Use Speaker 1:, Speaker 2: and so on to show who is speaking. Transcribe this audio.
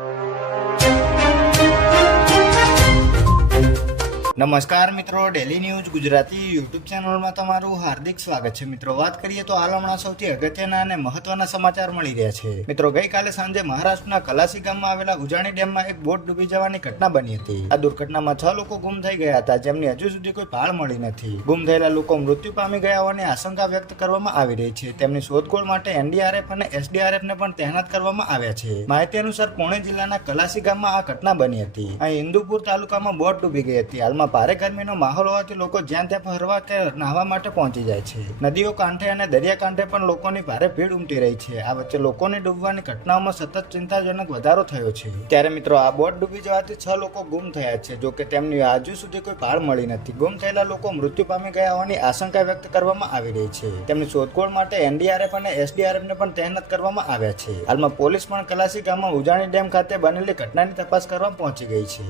Speaker 1: you. નમસ્કાર મિત્રો daily news Gujarati YouTube ચેનલમાં તમારું હાર્દિક સ્વાગત છે. મિત્રો, વાત કરીએ તો હાલ હમણાં સૌથી અગત્યના અને મહત્વના સમાચાર મળી રહ્યા છે. મિત્રો, ગઈકાલે સાંજે મહારાષ્ટ્રના કલાસી ગામમાં આવેલા ઉજાણી ડેમમાં એક બોટ ડૂબી જવાની ઘટના બની હતી. આ દુર્ઘટનામાં છ લોકો ગુમ થઈ ગયા હતા, જેમની હજુ સુધી કોઈ ભાળ મળી નથી. ગુમ થયેલા લોકો મૃત્યુ પામી ગયા હોવાની આશંકા વ્યક્ત કરવામાં આવી રહી છે. તેમની શોધખોળ માટે એનડીઆરએફ અને એસડીઆરએફ ને પણ તહેનાત કરવામાં આવ્યા છે. માહિતી અનુસાર, પુણે જિલ્લાના કલાસી ગામમાં આ ઘટના બની હતી. અહીં ઇન્દુપુર તાલુકામાં બોટ ડૂબી ગઈ હતી. હાલમાં ભારે ગરમીનો માહોલ હોવાથી લોકો જ્યાં ત્યાં ફરવા કે નાહવા માટે પહોંચી જાય છે. નદીઓ કાંઠે અને દરિયા કાંઠે પણ લોકોની ભારે ભીડ ઉમટી રહી છે. આ વચ્ચે લોકોની ડૂબવાની ઘટનાઓમાં સતત ચિંતાજનક વધારો થયો છે. ત્યારે મિત્રો આ બોટ ડૂબી જવાથી છ લોકો ગુમ થયા છે, જો કે તેમની હજુ સુધી કોઈ ભાળ મળી નથી. ગુમ થયેલા લોકો મૃત્યુ પામી ગયા હોવાની આશંકા વ્યક્ત કરવામાં આવી રહી છે. તેમની શોધખોળ માટે એનડીઆરએફ અને એસડીઆરએફ ને પણ તહેનાત કરવામાં આવ્યા છે. હાલમાં પોલીસ પણ કલાસી ગામમાં ઉજાણી ડેમ ખાતે બનેલી ઘટનાની તપાસ કરવા પહોંચી ગઈ છે.